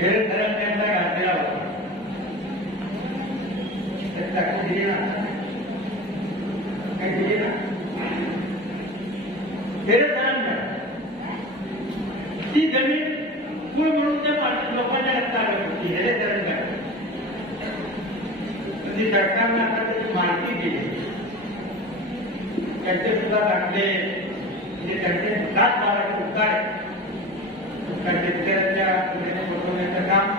उदाहरण दिले गेले घातलेला होता त्यात दाखले. ना काही ना खेळ धरण ती जमीन म्हणून त्या लोकांच्या हातात होती हे धरण ती सरकारनं आता त्याची माहिती दिली त्यांचे सुद्धा दाखले म्हणजे त्यांचे सात शेतकऱ्यांच्या पुढे पोहोचवण्याचं काम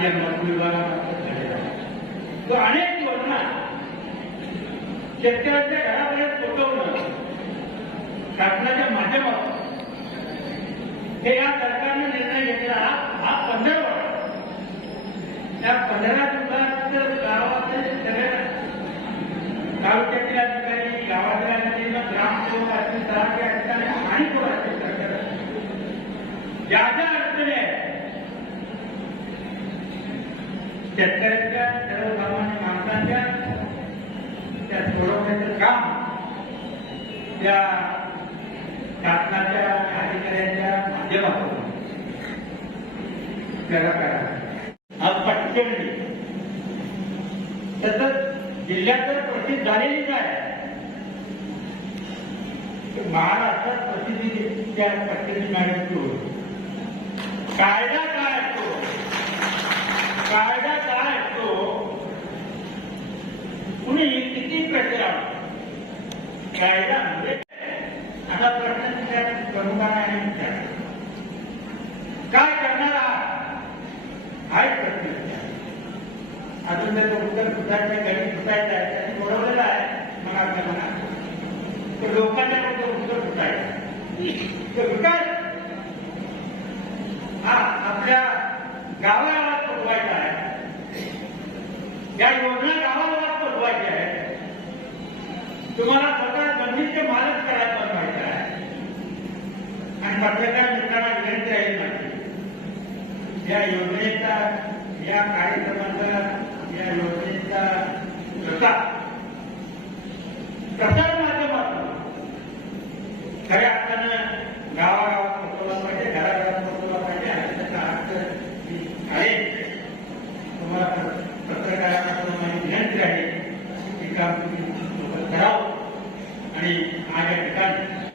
आज या विभागामार्फत तो अनेक योजना शेतकऱ्यांच्या घरापर्यंत पोहोचवणं शासनाच्या माध्यमातून हे या सरकारने निर्णय घेतला हा पंधरा त्या पंधरा दिवसात गावातील सगळ्या तालुक्यातील अधिकारी गावातल्या अधिकारी ग्रामसेवक असतील तलाठी अधिकारी आणि कोण असतील सरकार? ज्या ज्या अडचणी आहेत शेतकऱ्यांच्या सर्वसामान्य माणसांच्या त्या सोडवण्याचं काम त्या शासनाच्या अधिकाऱ्यांच्या माध्यमातून त्याला करा आज पटकन तसंच जिल्ह्यात तर प्रसिद्ध झालेलीच आहे. महाराष्ट्रात प्रसिद्धी त्या पटकनी मॅडम कायदा काय असतो कायदा काय असतो कुणी किती प्रचार कायदा म्हणजे आता प्रश्न विचार प्रमुखांना आणि विचार काय करणार आहात? हा प्रश्न विचार अजून त्याचं उत्तर सुधारच्या घरी सुटायचं आहे त्यांनी सोडवलेलं आहे मनातल्या मनात. तर लोकांच्या फक्त उत्तर सुटायचं तर विकास हा आपल्या गावाला पोचवायचा आहे. या योजना गावाला पोचवायच्या आहेत तुम्हाला स्वतः जमिनीचे मालक करायला पाहिजे आहे आणि पत्रकार मित्रांना विनंती आहे माझी या योजनेचा या कार्यक्रमाचा या योजनेचा प्रसार. प्रसार माध्यमातून खऱ्या अर्थानं गावागावात पोहोचवला पाहिजे घराघरात पोहोचवला पाहिजे आणि त्याचा अर्थ ही आहे. तुम्हाला पत्रकारांना माझी विनंती आहे की काम तुम्ही करावं. आणि माझ्या ठिकाणी